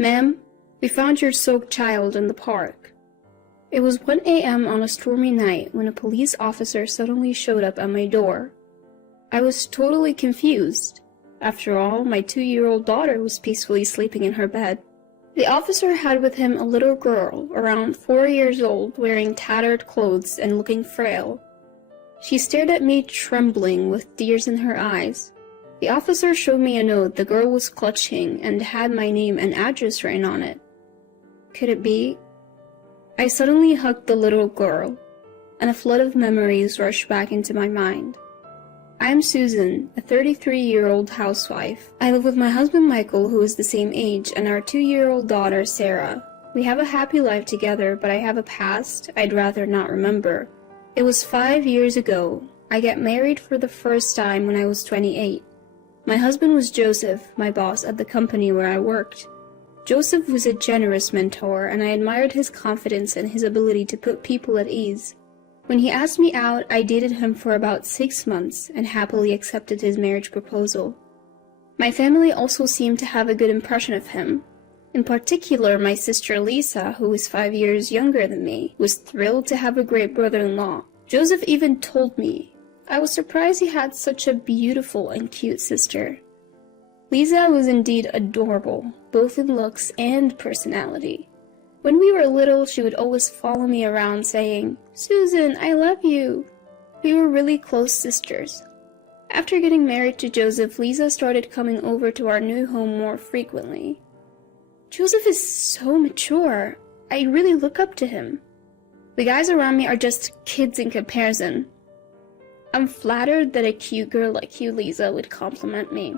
"Ma'am, we found your soaked child in the park." It was 1 a.m. on a stormy night when a police officer suddenly showed up at my door. I was totally confused. After all, my 2-year-old daughter was peacefully sleeping in her bed. The officer had with him a little girl, around 4 years old, wearing tattered clothes and looking frail. She stared at me trembling with tears in her eyes. The officer showed me a note the girl was clutching and had my name and address written on it. Could it be? I suddenly hugged the little girl, and a flood of memories rushed back into my mind. I am Susan, a 33-year-old housewife. I live with my husband Michael, who is the same age, and our 2-year-old daughter Sarah. We have a happy life together, but I have a past I'd rather not remember. It was 5 years ago. I got married for the first time when I was 28. My husband was Joseph, my boss at the company where I worked. Joseph was a generous mentor, and I admired his confidence and his ability to put people at ease. When he asked me out, I dated him for about 6 months and happily accepted his marriage proposal. My family also seemed to have a good impression of him. In particular, my sister Lisa, who is 5 years younger than me, was thrilled to have a great brother-in-law. Joseph even told me I was surprised he had such a beautiful and cute sister. Lisa was indeed adorable, both in looks and personality. When we were little, she would always follow me around saying, "Susan, I love you." We were really close sisters. After getting married to Joseph, Lisa started coming over to our new home more frequently. Joseph is so mature. I really look up to him. The guys around me are just kids in comparison. I'm flattered that a cute girl like you, Lisa, would compliment me.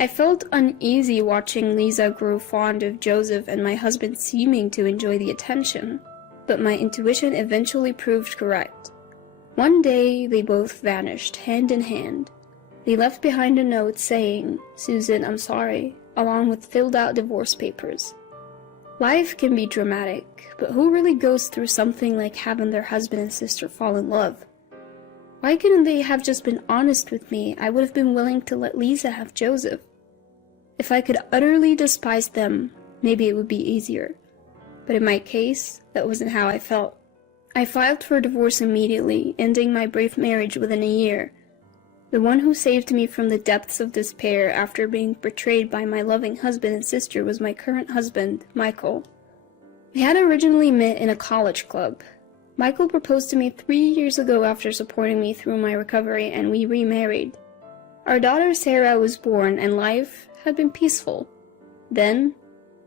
I felt uneasy watching Lisa grow fond of Joseph and my husband seeming to enjoy the attention, but my intuition eventually proved correct. One day, they both vanished, hand in hand. They left behind a note saying, "Susan, I'm sorry," along with filled-out divorce papers. Life can be dramatic, but who really goes through something like having their husband and sister fall in love? Why couldn't they have just been honest with me? I would have been willing to let Lisa have Joseph. If I could utterly despise them, maybe it would be easier. But in my case, that wasn't how I felt. I filed for divorce immediately, ending my brief marriage within a year. The one who saved me from the depths of despair after being betrayed by my loving husband and sister was my current husband, Michael. We had originally met in a college club. Michael proposed to me 3 years ago after supporting me through my recovery, and we remarried. Our daughter Sarah was born, and life had been peaceful. Then,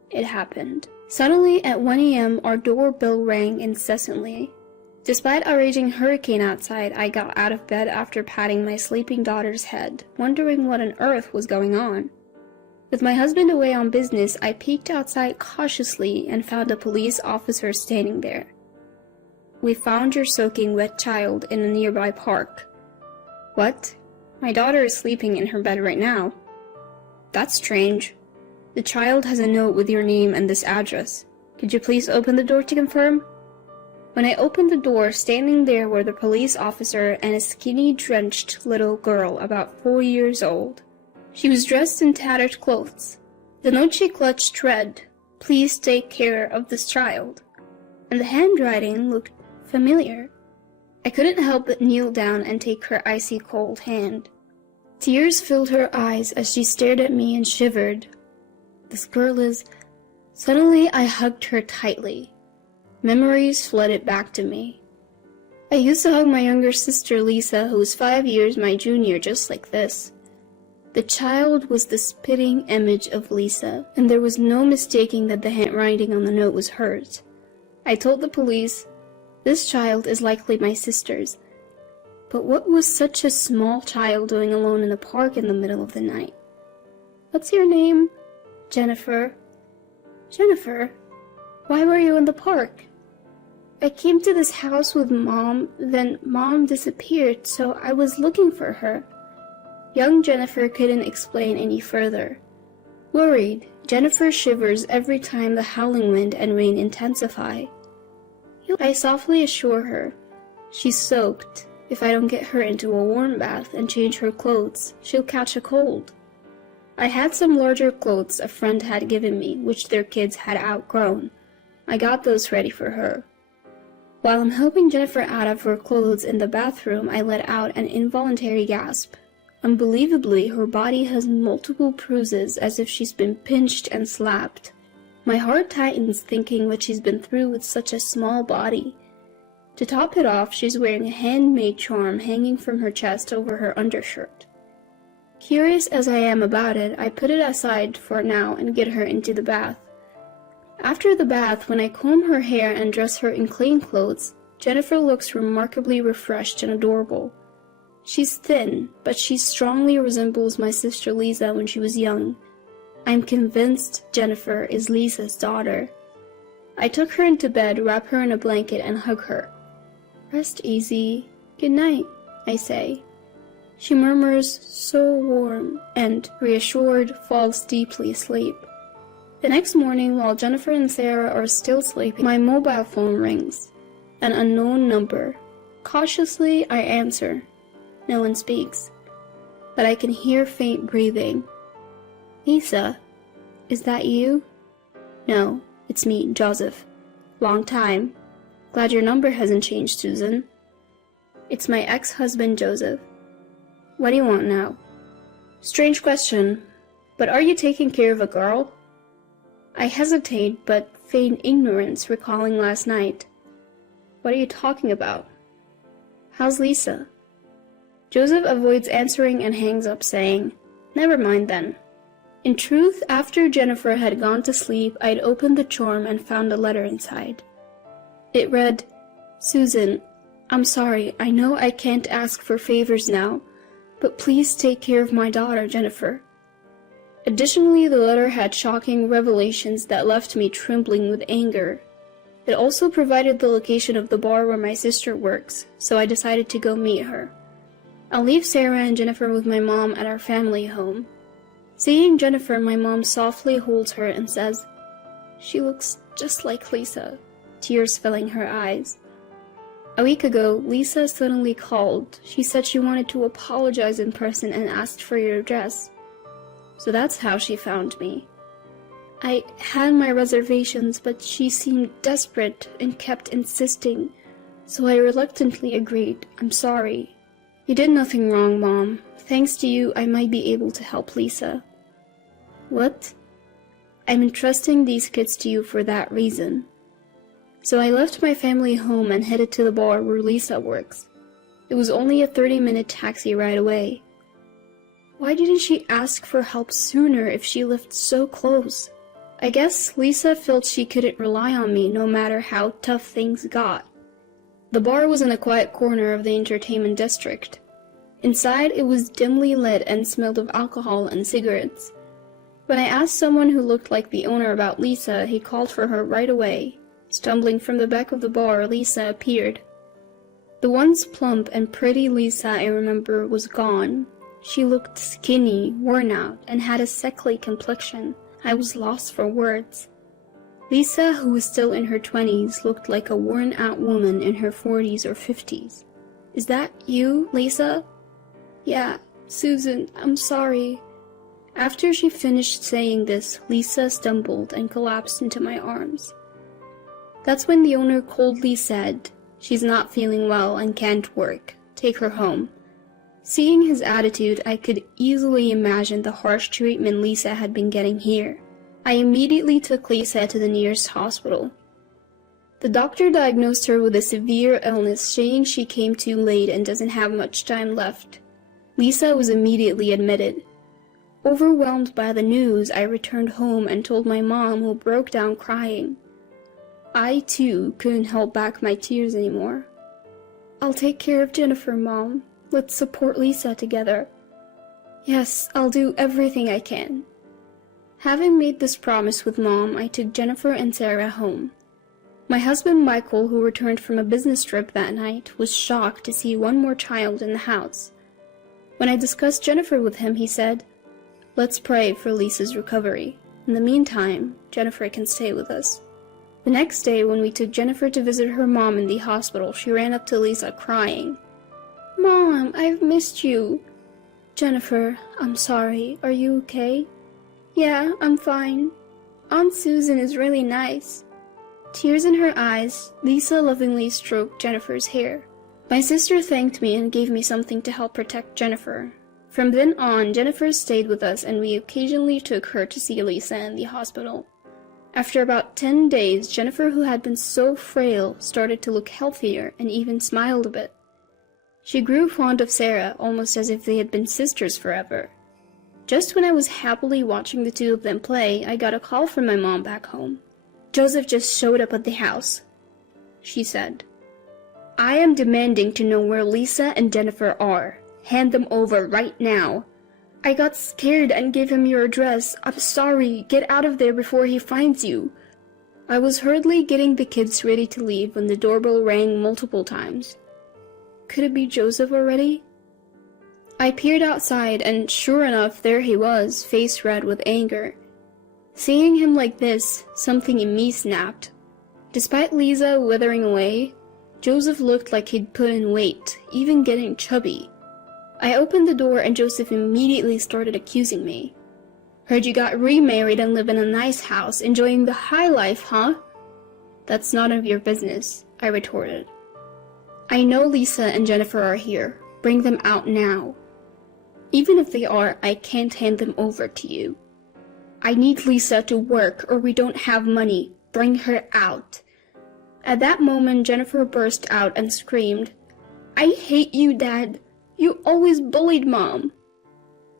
it happened. Suddenly, at 1 a.m., our doorbell rang incessantly. Despite a raging hurricane outside, I got out of bed after patting my sleeping daughter's head, wondering what on earth was going on. With my husband away on business, I peeked outside cautiously and found a police officer standing there. "We found your soaking wet child in a nearby park." "What? My daughter is sleeping in her bed right now." "That's strange. The child has a note with your name and this address. Could you please open the door to confirm?" When I opened the door, standing there were the police officer and a skinny, drenched little girl about 4 years old. She was dressed in tattered clothes. The note she clutched read, "Please take care of this child," and the handwriting looked familiar. I couldn't help but kneel down and take her icy cold hand. Tears filled her eyes as she stared at me and shivered. This girl is... Suddenly I hugged her tightly. Memories flooded back to me. I used to hug my younger sister Lisa, who was 5 years my junior, just like this. The child was the spitting image of Lisa, and there was no mistaking that the handwriting on the note was hers. I told the police, "This child is likely my sister's." But what was such a small child doing alone in the park in the middle of the night? "What's your name?" "Jennifer." "Jennifer? Why were you in the park?" "I came to this house with Mom, then Mom disappeared, so I was looking for her." Young Jennifer couldn't explain any further. Worried, Jennifer shivers every time the howling wind and rain intensify. I softly assure her, "She's soaked. If I don't get her into a warm bath and change her clothes, she'll catch a cold." I had some larger clothes a friend had given me, which their kids had outgrown. I got those ready for her. While I'm helping Jennifer out of her clothes in the bathroom, I let out an involuntary gasp. Unbelievably, her body has multiple bruises as if she's been pinched and slapped. My heart tightens thinking what she's been through with such a small body. To top it off, she's wearing a handmade charm hanging from her chest over her undershirt. Curious as I am about it, I put it aside for now and get her into the bath. After the bath, when I comb her hair and dress her in clean clothes, Jennifer looks remarkably refreshed and adorable. She's thin, but she strongly resembles my sister Lisa when she was young. I'm convinced Jennifer is Lisa's daughter. I took her into bed, wrap her in a blanket, and hug her. "Rest easy. Good night," I say. She murmurs, "So warm," and, reassured, falls deeply asleep. The next morning, while Jennifer and Sarah are still sleeping, my mobile phone rings. An unknown number. Cautiously, I answer. No one speaks, but I can hear faint breathing. "Lisa, is that you?" "No, it's me, Joseph. Long time. Glad your number hasn't changed, Susan." "It's my ex-husband, Joseph. What do you want now?" "Strange question, but are you taking care of a girl?" I hesitate, but feign ignorance, recalling last night. "What are you talking about?" "How's Lisa?" Joseph avoids answering and hangs up, saying, "Never mind then." In truth, after Jennifer had gone to sleep, I'd opened the charm and found a letter inside. It read, "Susan, I'm sorry, I know I can't ask for favors now, but please take care of my daughter, Jennifer." Additionally, the letter had shocking revelations that left me trembling with anger. It also provided the location of the bar where my sister works, so I decided to go meet her. I'll leave Sarah and Jennifer with my mom at our family home. Seeing Jennifer, my mom softly holds her and says, "She looks just like Lisa," tears filling her eyes. A week ago, Lisa suddenly called. She said she wanted to apologize in person and asked for your address. So that's how she found me. I had my reservations, but she seemed desperate and kept insisting, so I reluctantly agreed. "I'm sorry." "You did nothing wrong, Mom. Thanks to you, I might be able to help Lisa." "What?" "I'm entrusting these kids to you for that reason." So I left my family home and headed to the bar where Lisa works. It was only a 30-minute taxi ride away. Why didn't she ask for help sooner if she lived so close? I guess Lisa felt she couldn't rely on me no matter how tough things got. The bar was in a quiet corner of the entertainment district. Inside, it was dimly lit and smelled of alcohol and cigarettes. When I asked someone who looked like the owner about Lisa, he called for her right away. Stumbling from the back of the bar, Lisa appeared. The once plump and pretty Lisa I remember was gone. She looked skinny, worn out, and had a sickly complexion. I was lost for words. Lisa, who was still in her 20s, looked like a worn-out woman in her 40s or 50s. "Is that you, Lisa?" "Yeah, Susan, I'm sorry." After she finished saying this, Lisa stumbled and collapsed into my arms. That's when the owner coldly said, "She's not feeling well and can't work. Take her home." Seeing his attitude, I could easily imagine the harsh treatment Lisa had been getting here. I immediately took Lisa to the nearest hospital. The doctor diagnosed her with a severe illness, saying she came too late and doesn't have much time left. Lisa was immediately admitted. Overwhelmed by the news, I returned home and told my mom, who broke down crying. I, too, couldn't hold back my tears anymore. "I'll take care of Jennifer, Mom. Let's support Lisa together." "Yes, I'll do everything I can." Having made this promise with Mom, I took Jennifer and Sarah home. My husband Michael, who returned from a business trip that night, was shocked to see one more child in the house. When I discussed Jennifer with him, he said, "Let's pray for Lisa's recovery. In the meantime, Jennifer can stay with us." The next day, when we took Jennifer to visit her mom in the hospital, she ran up to Lisa crying. "Mom, I've missed you." Jennifer, I'm sorry. Are you okay? Yeah, I'm fine. Aunt Susan is really nice. Tears in her eyes, Lisa lovingly stroked Jennifer's hair. My sister thanked me and gave me something to help protect Jennifer. From then on, Jennifer stayed with us and we occasionally took her to see Lisa in the hospital. After about 10 days, Jennifer, who had been so frail, started to look healthier and even smiled a bit. She grew fond of Sarah, almost as if they had been sisters forever. Just when I was happily watching the two of them play, I got a call from my mom back home. "Joseph just showed up at the house," she said. "I am demanding to know where Lisa and Jennifer are. Hand them over right now." "I got scared and gave him your address. I'm sorry. Get out of there before he finds you." I was hurriedly getting the kids ready to leave when the doorbell rang multiple times. Could it be Joseph already? I peered outside, and sure enough, there he was, face red with anger. Seeing him like this, something in me snapped. Despite Lisa withering away, Joseph looked like he'd put in weight, even getting chubby. I opened the door and Joseph immediately started accusing me. "Heard you got remarried and live in a nice house, enjoying the high life, huh?" "That's none of your business," I retorted. "I know Lisa and Jennifer are here. Bring them out now." "Even if they are, I can't hand them over to you." "I need Lisa to work or we don't have money. Bring her out." At that moment, Jennifer burst out and screamed, "I hate you, Dad. You always bullied Mom."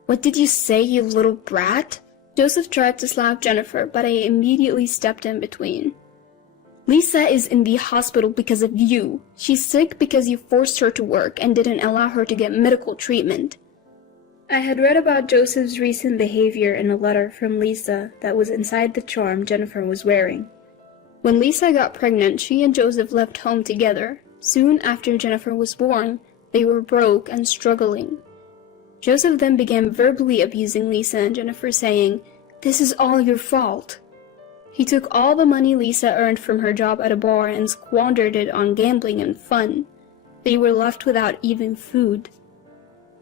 "What did you say, you little brat?" Joseph tried to slap Jennifer, but I immediately stepped in between. "Lisa is in the hospital because of you. She's sick because you forced her to work and didn't allow her to get medical treatment." I had read about Joseph's recent behavior in a letter from Lisa that was inside the charm Jennifer was wearing. When Lisa got pregnant, she and Joseph left home together. Soon after Jennifer was born, they were broke and struggling. Joseph then began verbally abusing Lisa and Jennifer, saying, "This is all your fault." He took all the money Lisa earned from her job at a bar and squandered it on gambling and fun. They were left without even food.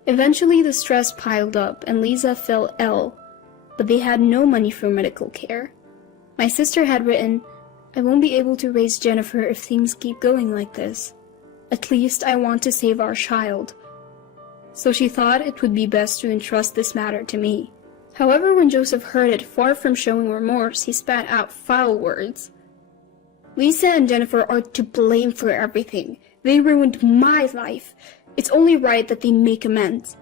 Eventually, the stress piled up and Lisa fell ill, but they had no money for medical care. My sister had written, "I won't be able to raise Jennifer if things keep going like this. At least I want to save our child." So she thought it would be best to entrust this matter to me. However, when Joseph heard it, far from showing remorse, he spat out foul words. "Lisa and Jennifer are to blame for everything. They ruined my life. It's only right that they make amends.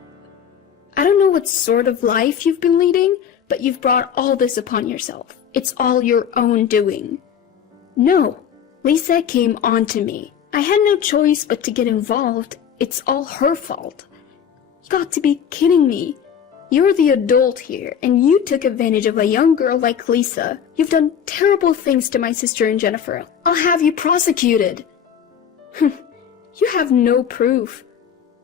I don't know what sort of life you've been leading, but you've brought all this upon yourself. It's all your own doing." "No, Lisa came on to me. I had no choice but to get involved. It's all her fault." "You got to be kidding me. You're the adult here, and you took advantage of a young girl like Lisa. You've done terrible things to my sister and Jennifer. I'll have you prosecuted." "You have no proof.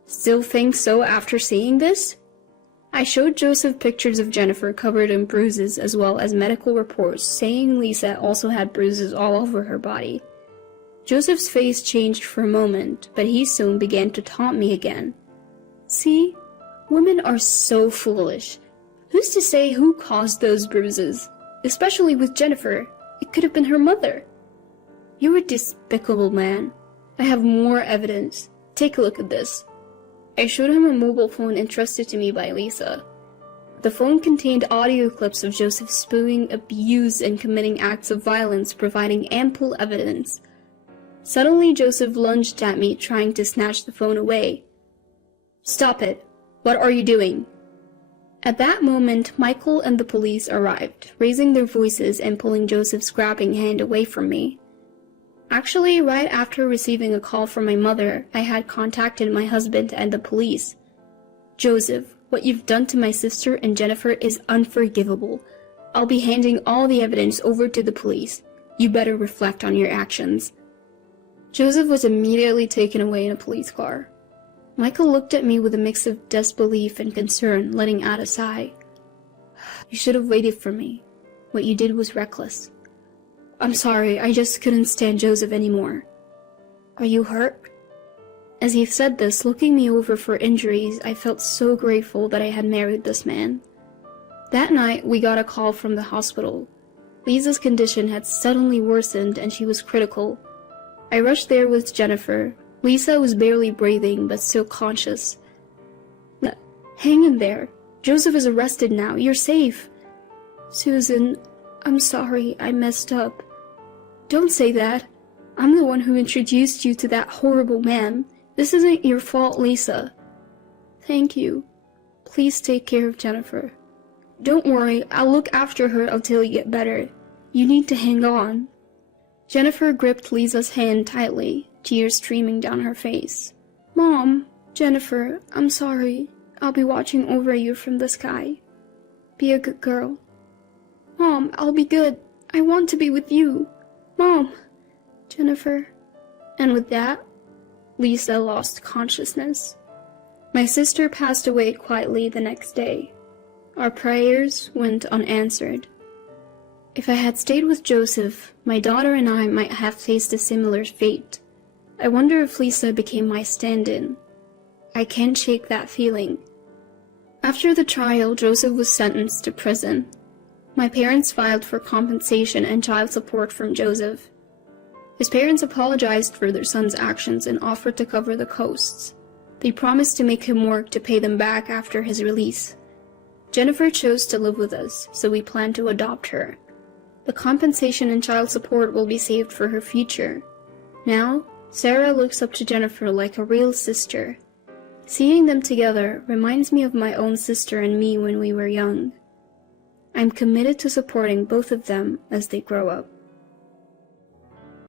Still think so after seeing this?" I showed Joseph pictures of Jennifer covered in bruises as well as medical reports saying Lisa also had bruises all over her body. Joseph's face changed for a moment, but he soon began to taunt me again. "See? Women are so foolish. Who's to say who caused those bruises? Especially with Jennifer. It could have been her mother." "You're a despicable man. I have more evidence. Take a look at this." I showed him a mobile phone entrusted to me by Lisa. The phone contained audio clips of Joseph spewing abuse and committing acts of violence, providing ample evidence. Suddenly, Joseph lunged at me, trying to snatch the phone away. "Stop it! What are you doing?" At that moment, Michael and the police arrived, raising their voices and pulling Joseph's grabbing hand away from me. Actually, right after receiving a call from my mother, I had contacted my husband and the police. "Joseph, what you've done to my sister and Jennifer is unforgivable. I'll be handing all the evidence over to the police. You better reflect on your actions." Joseph was immediately taken away in a police car. Michael looked at me with a mix of disbelief and concern, letting out a sigh. "You should have waited for me. What you did was reckless." "I'm sorry, I just couldn't stand Joseph anymore." "Are you hurt?" As he said this, looking me over for injuries, I felt so grateful that I had married this man. That night, we got a call from the hospital. Lisa's condition had suddenly worsened and she was critical. I rushed there with Jennifer. Lisa was barely breathing, but still conscious. "Hang in there. Joseph is arrested now. You're safe." "Susan, I'm sorry I messed up." "Don't say that. I'm the one who introduced you to that horrible man. This isn't your fault, Lisa." "Thank you. Please take care of Jennifer." "Don't worry, I'll look after her until you get better. You need to hang on." Jennifer gripped Lisa's hand tightly, tears streaming down her face. "Mom, Jennifer, I'm sorry. I'll be watching over you from the sky. Be a good girl." "Mom, I'll be good. I want to be with you. Mom, Jennifer." And with that, Lisa lost consciousness. My sister passed away quietly the next day. Our prayers went unanswered. If I had stayed with Joseph, my daughter and I might have faced a similar fate. I wonder if Lisa became my stand-in. I can't shake that feeling. After the trial, Joseph was sentenced to prison. My parents filed for compensation and child support from Joseph. His parents apologized for their son's actions and offered to cover the costs. They promised to make him work to pay them back after his release. Jennifer chose to live with us, so we plan to adopt her. The compensation and child support will be saved for her future. Now, Sarah looks up to Jennifer like a real sister. Seeing them together reminds me of my own sister and me when we were young. I'm committed to supporting both of them as they grow up.